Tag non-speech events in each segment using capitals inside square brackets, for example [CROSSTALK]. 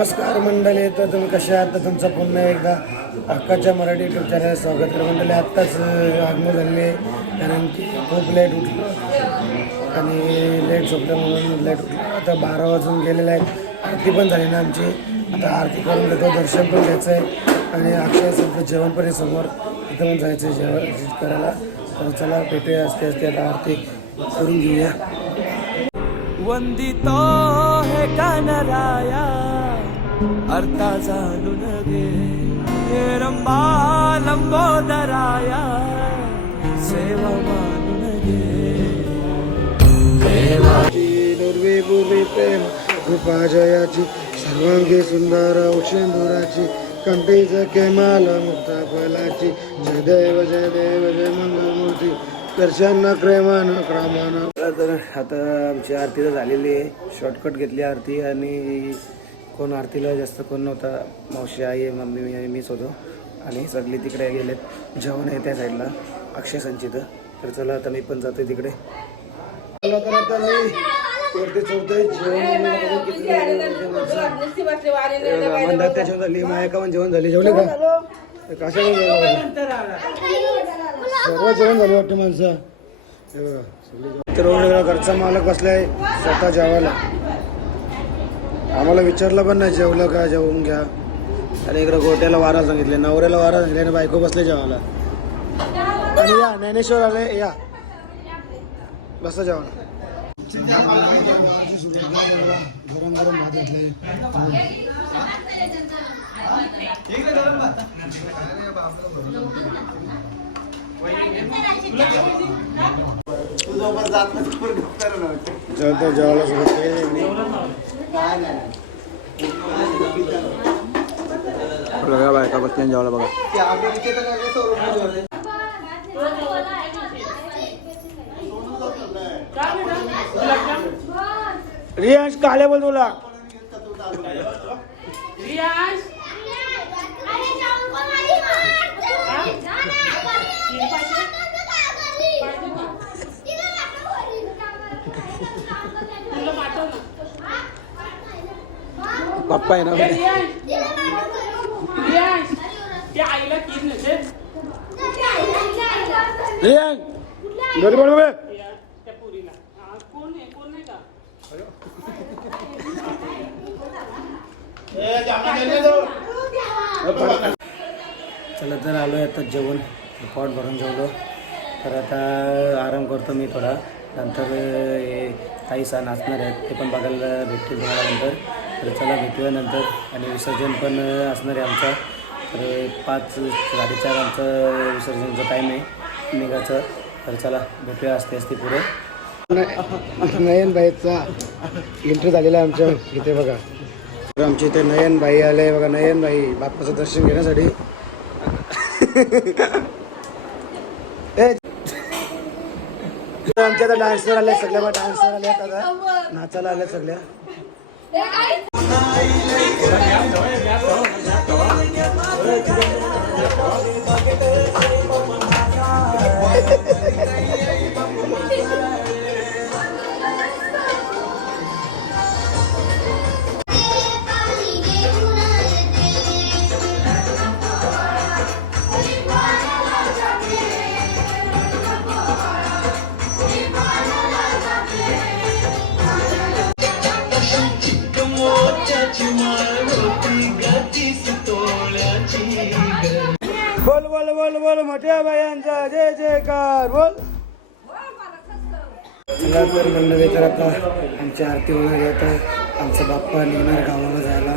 नमस्कार मंडळी तर तुम्ही कशा आहात? तर तुमचं पुन्हा एकदा हक्काच्या मराठी युट्यूब चॅनल स्वागत कर मंडळी आत्ताच आगमन झाले आहे. कारण की खूप लेट उठलो. आणि लेट झोपलं म्हणून लेट उठलो. आता बारा वाजून गेलेलं आहे आरती पण झाली ना आमची. आता आरती करून घेतो दर्शन पण घ्यायचं आहे. आणि अक्षय सध्या जेवण पण आहे समोर. तिथं पण जायचं आहे जेवण करायला. तर चला भेटूया. असते असते आता आरती करून घेऊया. वंदितो हे कानराया अर्था जाणून घे हे रंबा लंबोदराया सेवा मानून घे प्रेम कृपा जयाची सर्वांगी सुंदर औषेंदुराची कंठी जके माल मुक्ता फलाची. जय देव जय देव जय मंगलमूर्ती दर्शन प्रेमान क्रामान तर आता आमची आरती तर झालेली आहे. शॉर्टकट घेतली आरती आणि कोण आरतीला जास्त कोण नव्हता मावशी आई मम्मी मी आणि मीच होतो. आणि सगळी तिकडे गेलेत. जेवण आहे त्या साईडला अक्षय संचित. तर चला आता मी पण जातोय तिकडे. चला तर आता मी वरती जेवण मंदात त्या जेवण झाली माया का पण जेवण झाली? जेवले का? कशा सर्व जेवण झालं. वाटतं माणसं. हे तर घरचा मालक बसलाय स्वतः जेवायला. आम्हाला विचारलं पण नाही जेवलं का जेवून घ्या. आणि इकडे गोट्याला वारा सांगितले नवऱ्याला वारा सांगितले आणि बायको बसले जेवायला. आणि या ज्ञानेश्वर आले या. बसा जेवायला. गरम गरम भात घेतले जेवतो जेवायला नाही. बघा बायका बसते जेवायला बघा रियांश काले बोल तुला. पप्पा रियांश हा, कोण आहे कोण नाही का चला तर आलो आहे आता जेवण. पोट भरून जेवलो. तर आता आराम करतो मी थोडा. नंतर हे काही सण असणार आहेत ते पण बघायला भेटतील तुम्हाला नंतर. तर चला भेटूया नंतर. आणि विसर्जन पण असणार आहे आमचं. तर पाच साडेचार आमचं विसर्जनचं टाईम आहे निघायचं. तर चला भेटूया असते असते पुढे. नयन भाईचा एंट्री झालेला आहे आमच्या इथे बघा. तर आमच्या इथे नयन भाई आले. बघा नयन भाई बाप्पाचं दर्शन घेण्यासाठी. [LAUGHS] ए, आमच्या आता डान्सर आले सगळ्या डान्सर आले आता. नाचायला आले सगळ्या. बोल बोल बोल बोल मोठ्या बायांचा जय जयकार बोल. चला तर मंडळी तर आता आमची आरती होणार आहे. आता आमचा बाप्पा निघणार गावाला जायला.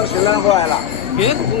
都是烂坏来了。别个红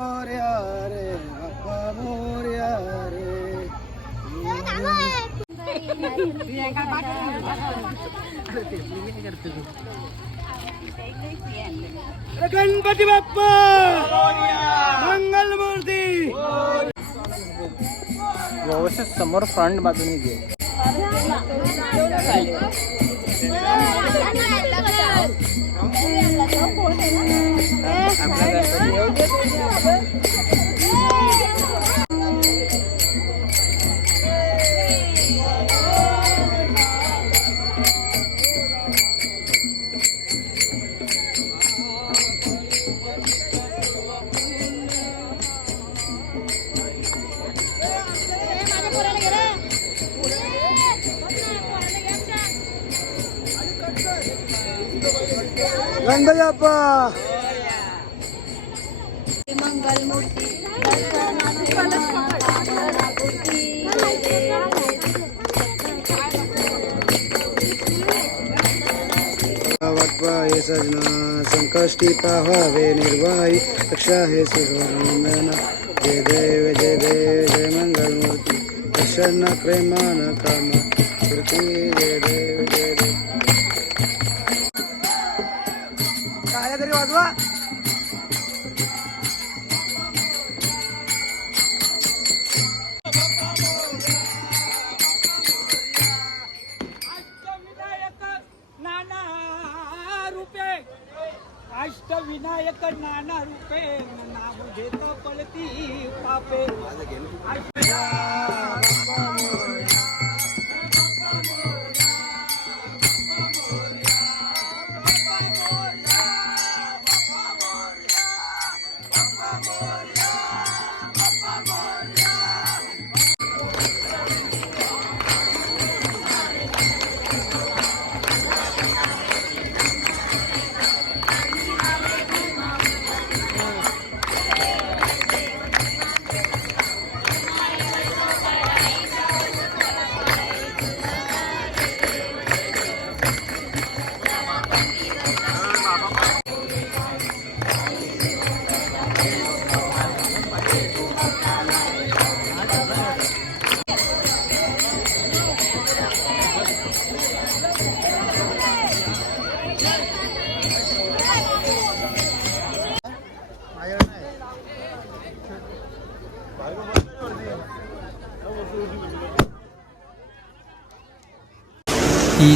मोर्या रे बाप्पा मोर्या रे अरे गणपती बाप्पा! मंगलमूर्ती व्यवस्थित समोर फ्रंट बाजूने घे. बाप्पा हे सजना संकष्टी पाहावे निर्वाही रक्षा हे सुवर्णना जय देव जय देव जय मंगलमूर्ती प्रसन्न प्रेमान काम कृती जय देव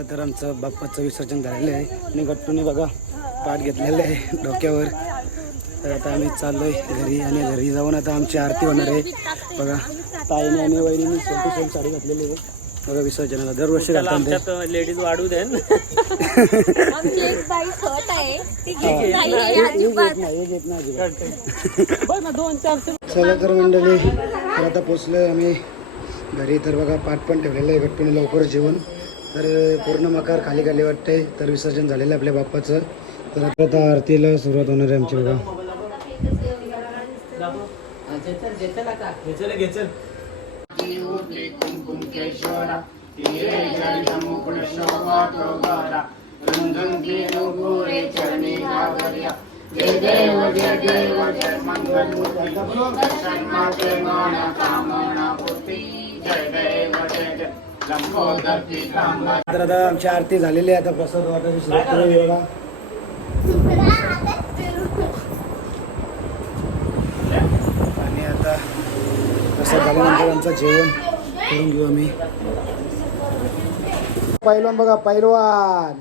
चला तर आमचं बाप्पाचं विसर्जन झालेलं आहे. आणि गट्टूने बघा पाठ घेतलेलं आहे डोक्यावर. तर आता आम्ही चाललोय घरी आणि घरी जाऊन आता आमची आरती होणार आहे. बघा ताईने आणि वहिनीने सेम टू सेम साडी घातलेली आहे. बघा विसर्जनाला दरवर्षी घालतात लेडीज वाढू दे आमची एक बाई खत आहे. ती घेत नाही अजिबात. नाही, एक येत नाही अजिबात. चला तर मंडळी तर आता पोचलोय आम्ही घरी. तर बघा पाठ पण ठेवलेलं आहे गट्टूने लवकर जेवण. तर पूर्ण मकार खाली खाली वाटतंय तर विसर्जन झालेलं आहे आपल्या बाप्पाचं तर आता आरतीला सुरुवात होणार आहे आमची बघा तर आता आमची आरती झालेली आहे आता प्रसाद वाटायची सुरुवात करूया बघा. आणि आता प्रसाद झाल्यानंतर आमचं जेवण करून घेऊ आम्ही. पैलवान बघा पहिलवान